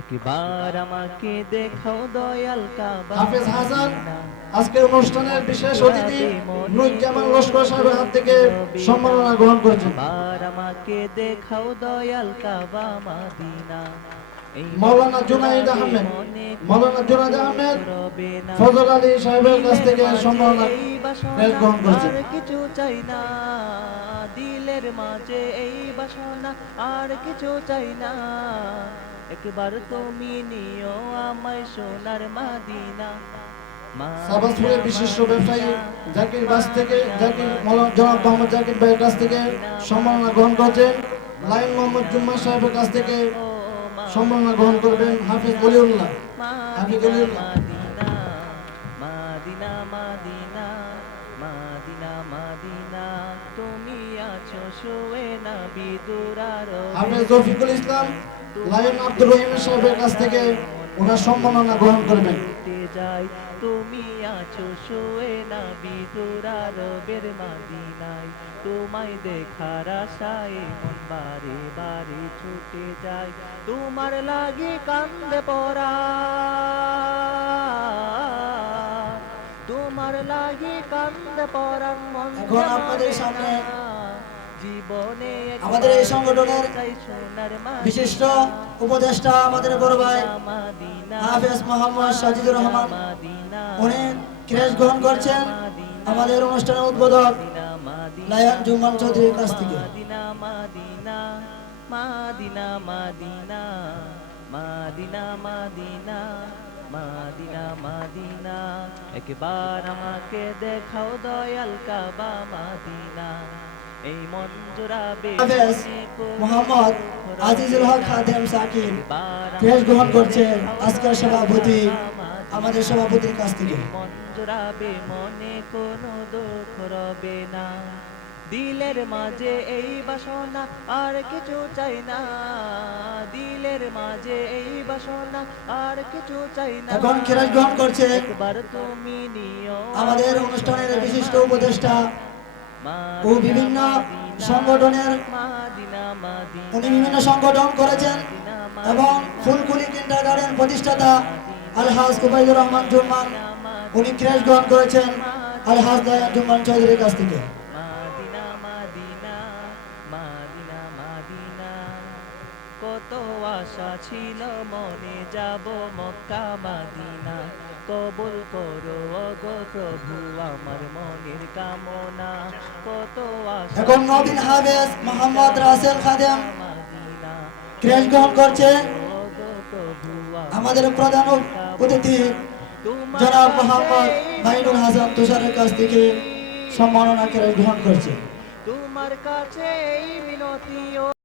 একবার আমাকে দেখাও দয়াল কাবা হাফেজ হাসান আজকের অনুষ্ঠানের বিশেষ অতিথি নুরুজ্জামান লস্কর সাহেবের হাত থেকে সম্মাননা গ্রহণ করেছেন। একবার আমাকে দেখাও দয়াল কাবা মাদিনা। মাওলানা জুনাইদ আহমেদ মাওলানা জুনাইদ আহমেদ ফজল আলী সাহেবের কাছ থেকে সম্মাননা গ্রহণ করেছেন আর কিছু চাই না। দিলের মাঝে এই বাসনা আর কিছু চাই না। একবার তুমি নিও আমায় সোনার মাদিনা। সাবাসপুরের বিশিষ্ট ব্যবসায়ী জাকির বাস থেকে জাকির জনাব মোহাম্মদ জাকির ভাইয়ের কাছ থেকে সম্মাননা গ্রহণ করেছেন। লাইন মোহাম্মদ জুম্মা সাহেবের কাছ থেকে সম্মাননা গ্রহণ করবেন হাফিজ অলিউল্লাহ। হাফিজ অলিউল্লাহ। মাদিনা মাদিনা মাদিনা মাদিনা তুমি আছো শুয়ে না বিদুরার হাফিজ রফিকুল ইসলাম লায়ন আব্দুর রহিম সাহেবের কাছ থেকে ওনার সম্মাননা গ্রহণ করবেন যাই তুমি আছো শুয়ে না বিদুরার বের মাদিনায়। তোমায় দেখার আশায় মন বারে বারে ছুটে যায়। তোমার লাগে কান্দে পড়া। তোমার লাগে কান্দে পড়ার মন এখন আপনাদের সামনে আমাদের এই সংগঠনের বিশিষ্ট উপদেষ্টা আমাদের বড় ভাই হাফেজ মোহাম্মদ সাজিদুর রহমান। উনি ক্রেশ গ্রহণ করছেন আমাদের অনুষ্ঠানের উদ্বোধক লায়ন জুম্মান চৌধুরীর কাছ থেকে। মাদিনা মাদিনা মাদিনা মাদিনা মাদিনা মাদিনা। একবার আমাকে দেখাও দয়াল কাবা মাদিনা। মোহাম্মদ আজিজুল হক খাদেম সাকিব। ক্রেশ গ্রহণ করছেন আজকের সভাপতি আমাদের সভাপতির কাছ থেকে। মন মনে কোনো দুঃখ রবে না। দিলের মাঝে এই বাসনা আর কিছু চাই না। দিলের মাঝে এই বাসনা আর কিছু চাই না। এখন গ্রহণ করছে একবার তুমি নিও। আমাদের অনুষ্ঠানের বিশিষ্ট উপদেষ্টা ও বিভিন্ন সংগঠনের উনি বিভিন্ন সংগঠন করেছেন এবং ফুলকুলি কিন্ডার গার্ডেন প্রতিষ্ঠাতা আলহাজ কুবাইদুর রহমান জুম্মান, উনি ক্রেশ গ্রহণ করেছেন আলহাজ জুম্মান চৌধুরীর কাছ থেকে। কত আশা ছিল মনে যাব মক্কা মাদিনা। কবুল করো ওগো প্রভু আমার মনের কামনা। কত এখন নবীন হাফেজ মোহাম্মদ রাসেল খাদেম ক্রেশ গ্রহণ করছে। আমাদের প্রধান অতিথি জনাব মোহাম্মদ মাইনুল হাসান তুষারের কাছ থেকে সম্মাননা ক্রেশ গ্রহণ করছে। তোমার কাছে এই মিনতি